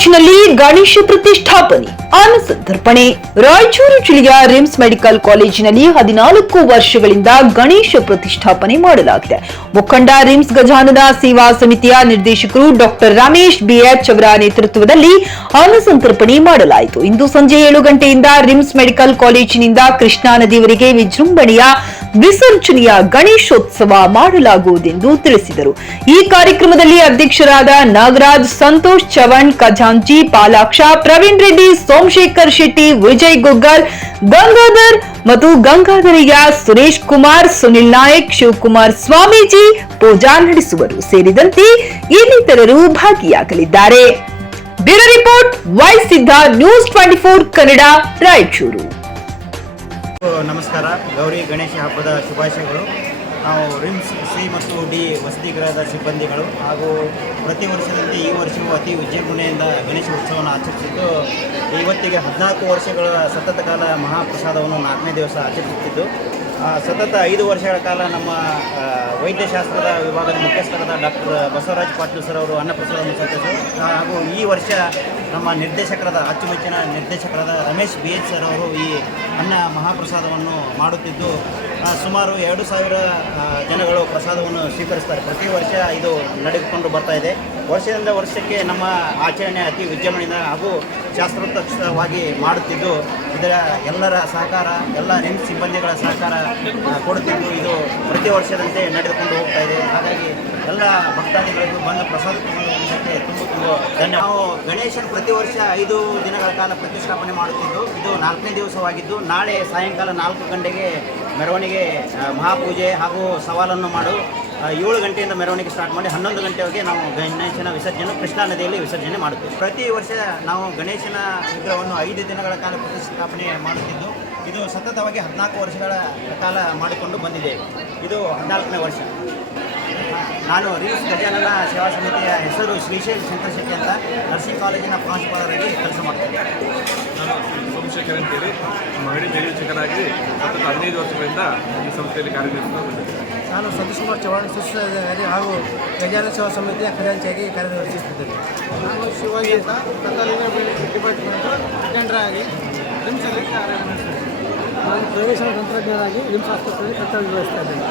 ಕಾಲೇಜಿನಲ್ಲಿ ಗಣೇಶ ಪ್ರತಿಷ್ಠಾಪನೆ ಅನ್ನಸಂತರ್ಪಣೆ. ರಾಯಚೂರು ಜಿಲ್ಲೆಯ ರಿಮ್ಸ್ ಮೆಡಿಕಲ್ ಕಾಲೇಜಿನಲ್ಲಿ 14 ವರ್ಷಗಳಿಂದ ಗಣೇಶ ಪ್ರತಿಷ್ಠಾಪನೆ ಮಾಡಲಾಗಿದೆ. ಮುಖಂಡ ರಿಮ್ಸ್ ಗಜಾನನ ಸೇವಾ ಸಮಿತಿಯ ನಿರ್ದೇಶಕರು ಡಾಕ್ಟರ್ ರಮೇಶ್ ಬಿಎಚ್ ಅವರ ನೇತೃತ್ವದಲ್ಲಿ ಅನ್ನಸಂತರ್ಪಣೆ ಮಾಡಲಾಯಿತು. ಇಂದು ಸಂಜೆ 7 ಗಂಟೆಯಿಂದ ರಿಮ್ಸ್ ಮೆಡಿಕಲ್ ಕಾಲೇಜಿನಿಂದ ಕೃಷ್ಣಾ ನದಿವರೆಗೆ ವಿಜೃಂಭಣೆಯ ವಿಸರ್ಜನೆಯ ಗಣೇಶೋತ್ಸವ ಮಾಡಲಾಗುವುದೆಂದು ತಿಳಿಸಿದರು. ಈ ಕಾರ್ಯಕ್ರಮದಲ್ಲಿ ಅಧ್ಯಕ್ಷರಾದ ನಾಗರಾಜ್, ಸಂತೋಷ್ ಚವಣ್, ಖಜಾಂಚಿ, ಪಾಲಾಕ್ಷ, ಪ್ರವೀಣ್ ರೆಡ್ಡಿ, ಸೋಮಶೇಖರ್ ಶೆಟ್ಟಿ, ವಿಜಯ್ ಗುಗ್ಗಲ್, ಗಂಗಾಧರ್ ಮತ್ತು ಗಂಗಾಧರಯ್ಯ, ಸುರೇಶ್ ಕುಮಾರ್, ಸುನಿಲ್ ನಾಯಕ್, ಶಿವಕುಮಾರ್ ಸ್ವಾಮೀಜಿ ಪೂಜಾ ನಡೆಸುವರು ಸೇರಿದಂತೆ ಇನ್ನಿತರರು ಭಾಗಿಯಾಗಲಿದ್ದಾರೆ. ಬ್ಯೂರೋ ರಿಪೋರ್ಟ್, ವೈಸಿದ್ಧ ನ್ಯೂಸ್ 24 ಕನ್ನಡ, ರಾಯಚೂರು. ನಮಸ್ಕಾರ. ಗೌರಿ ಗಣೇಶ ಹಬ್ಬದ ಶುಭಾಶಯಗಳು. ನಾವು ರಿಮ್ಸ್ ಸಿ ಮತ್ತು ಡಿ ವಸತಿ ಗೃಹದ ಸಿಬ್ಬಂದಿಗಳು ಹಾಗೂ ಪ್ರತಿ ವರ್ಷದಂತೆ ಈ ವರ್ಷವೂ ಅತಿ ವಿಜೃಂಭಣೆಯಿಂದ ಗಣೇಶ ಉತ್ಸವವನ್ನು ಆಚರಿಸಿದ್ದು, ಇವತ್ತಿಗೆ 14 ವರ್ಷಗಳ ಸತತ ಕಾಲ ಮಹಾಪ್ರಸಾದವನ್ನು 4ನೇ ದಿವಸ ಆಚರಿಸುತ್ತಿದ್ದು, ಸತತ 5 ವರ್ಷಗಳ ಕಾಲ ನಮ್ಮ ವೈದ್ಯಶಾಸ್ತ್ರದ ವಿಭಾಗದ ಮುಖ್ಯಸ್ಥರಾದ ಡಾಕ್ಟರ್ ಬಸವರಾಜ್ ಪಾಟೀಲ್ ಸರ್ ಅವರು ಅನ್ನಪ್ರಸಾದವನ್ನು ಸಂತರಿಸಿದರು. ಹಾಗೂ ಈ ವರ್ಷ ನಮ್ಮ ಅಚ್ಚುಮೆಚ್ಚಿನ ನಿರ್ದೇಶಕರಾದ ರಮೇಶ್ BH ಸರ್ ಅವರು ಈ ಅನ್ನ ಮಹಾಪ್ರಸಾದವನ್ನು ಮಾಡುತ್ತಿದ್ದು, ಸುಮಾರು 2000 ಜನಗಳು ಪ್ರಸಾದವನ್ನು ಸ್ವೀಕರಿಸ್ತಾರೆ. ಪ್ರತಿ ವರ್ಷ ಇದು ನಡೆದುಕೊಂಡು ಬರ್ತಾ ಇದೆ. ವರ್ಷದಿಂದ ವರ್ಷಕ್ಕೆ ನಮ್ಮ ಆಚರಣೆ ಅತಿ ವಿಜೃಂಭಣೆಯಿಂದ ಹಾಗೂ ಶಾಸ್ತ್ರೋಕ್ತವಾಗಿ ಮಾಡುತ್ತಿದ್ದು, ಇದರ ಎಲ್ಲರ ಸಹಕಾರ, ಎಲ್ಲ ರಿಮ್ಸ್ ಸಿಬ್ಬಂದಿಗಳ ಸಹಕಾರ ಕೊಡುತ್ತಿದ್ದು, ಇದು ಪ್ರತಿ ವರ್ಷದಂತೆ ನಡೆದುಕೊಂಡು ಹೋಗ್ತಾ ಇದೆ. ಹಾಗಾಗಿ ಎಲ್ಲ ಭಕ್ತಾದಿಗಳಿಗೂ ಬಂದ ಪ್ರಸಾದ ತಗೊಂಡಕ್ಕೆ ತುಂಬ ಧನ್ಯವಾದ. ನಾವು ಗಣೇಶನ ಪ್ರತಿ ವರ್ಷ 5 ದಿನಗಳ ಕಾಲ ಪ್ರತಿಷ್ಠಾಪನೆ ಮಾಡುತ್ತಿದ್ದು, ಇದು 4ನೇ ದಿವಸವಾಗಿದ್ದು, ನಾಳೆ ಸಾಯಂಕಾಲ 4 ಗಂಟೆಗೆ ಮೆರವಣಿಗೆ ಮಹಾಪೂಜೆ ಹಾಗೂ ಸವಾಲನ್ನು ಮಾಡು 7 ಗಂಟೆಯಿಂದ ಮೆರವಣಿಗೆ ಸ್ಟಾರ್ಟ್ ಮಾಡಿ 11 ಗಂಟೆವರೆಗೆ ನಾವು ಗಣೇಶನ ವಿಸರ್ಜನೆ ಕೃಷ್ಣಾ ನದಿಯಲ್ಲಿ ವಿಸರ್ಜನೆ ಮಾಡುತ್ತೇವೆ. ಪ್ರತಿ ವರ್ಷ ನಾವು ಗಣೇಶನ ವಿಗ್ರಹವನ್ನು 5 ದಿನಗಳ ಕಾಲ ಪ್ರತಿಷ್ಠಾಪನೆ ಮಾಡುತ್ತಿದ್ದು, ಇದು ಸತತವಾಗಿ 14 ವರ್ಷಗಳ ಕಾಲ ಮಾಡಿಕೊಂಡು ಬಂದಿದೆ. ಇದು 14ನೇ ವರ್ಷ. ನಾನು ರಿಮ್ಸ್ ಗಜಾನನ ಸೇವಾ ಸಮಿತಿಯ ಹೆಸರು ಶ್ರೀಶೈಲ್ ಶಂಕರ್ ಶೆಟ್ಟಿ ಅಂತ, ನರ್ಸಿಂಗ್ ಕಾಲೇಜಿನ ಪ್ರಾಂಶುಪಾಲರಾಗಿ ಕೆಲಸ ಮಾಡ್ತೇನೆ. ನಾನು ಸೋಮಶೇಖರ್ ಅಂತೇಳಿ ಮಗಡಿ ಮೇಲ್ವಿಚಾರಕರಾಗಿ ಸತತ 15 ವರ್ಷಗಳಿಂದ ಈ ಸಂಸ್ಥೆಯಲ್ಲಿ ಕಾರ್ಯನಿರ್ವಹಿಸ್ತಾ ಬಂದಿದ್ದೇನೆ. ನಾನು ಸಂತೋಷ್ ಕುಮಾರ್ ಚವಾಣ್ ಸುಸ್ಥಾಧಿಕಾರಿ ಹಾಗೂ ಗಜಾನನ ಸೇವಾ ಸಮಿತಿಯ ಖಜಾಂಚಿಯಾಗಿ ಕಾರ್ಯನಿರ್ವಹಿಸುತ್ತಿದ್ದೇನೆ. ನಾನು ಶಿವಾಜಿ ಅಂತ ಡಿಪಾರ್ಟ್ಮೆಂಟ್ ಅಟೆಂಡರಾಗಿ ರಿಮ್ಸಲ್ಲಿ ಕಾರ್ಯನಿರ್ವಹಿಸುತ್ತೇನೆ. ನಾನು ಪ್ರವೇಶ ತಂತ್ರಜ್ಞರಾಗಿ ರಿಮ್ಸ್ ಆಸ್ಪತ್ರೆಯಲ್ಲಿ ಕರ್ತವ್ಯ ನಿರ್ವಹಿಸ್ತಾ ಇದ್ದೇನೆ.